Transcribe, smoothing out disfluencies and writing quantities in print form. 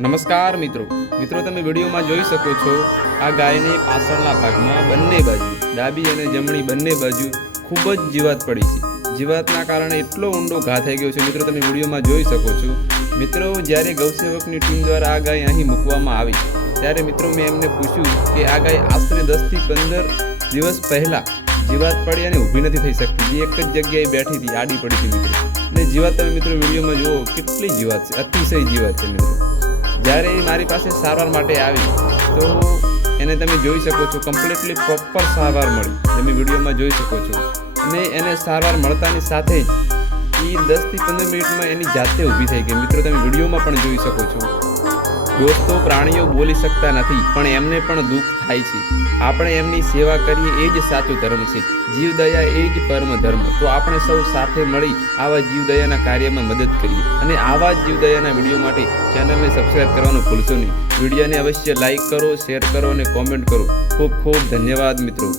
નમસ્કાર મિત્રો તમે વિડીયોમાં જોઈ શકો છો આ ગાયની પાછળના ભાગમાં બંને બાજુ ડાબી અને જમણી બંને બાજુ ખૂબ જ જીવાત પડી છે। જીવાતના કારણે એટલો ઊંડો ઘા થઈ ગયો છે મિત્રો, તમે વિડીયોમાં જોઈ શકો છો। મિત્રો, જ્યારે ગૌસેવકની ટીમ દ્વારા આ ગાય અહીં મૂકવામાં આવી ત્યારે મિત્રો મેં એમને પૂછ્યું કે આ ગાય આશરે 10 થી 15 દિવસ પહેલાં જીવાત પડી અને ઊભી નથી થઈ શકતી, જે એક જ જગ્યાએ બેઠી હતી, આડી પડી હતી મિત્રો। અને જીવાત તમે મિત્રો વિડીયોમાં જુઓ કેટલી જીવાત છે, અતિશય જીવાત છે મિત્રો। જ્યારે એ મારી પાસે સારવાર માટે આવી તો એને તમે જોઈ શકો છો કમ્પ્લીટલી પ્રોપર સારવાર મળી, તમે વિડીયોમાં જોઈ શકો છો। અને એને સારવાર મળતાની સાથે જ એ 10 થી 15 મિનિટમાં એની જાતે ઊભી થઈ ગઈ મિત્રો, તમે વિડીયોમાં પણ જોઈ શકો છો। દોસ્તો, પ્રાણીઓ બોલી શકતા નથી પણ એમને પણ દુઃખ થાય છે। આપણે એમની સેવા કરીએ એ જ સાચો ધર્મ છે, જીવદયા એ જ પરમ ધર્મ। તો આપણે સૌ સાથે મળી આવા જીવદયાના કાર્યમાં મદદ કરીએ અને આવા જ જીવદયાના વિડીયો માટે ચેનલને સબસ્ક્રાઈબ કરવાનું ભૂલશો નહીં। વિડીયોને અવશ્ય લાઈક કરો, શેર કરો અને કોમેન્ટ કરો। ખૂબ ખૂબ ધન્યવાદ મિત્રો।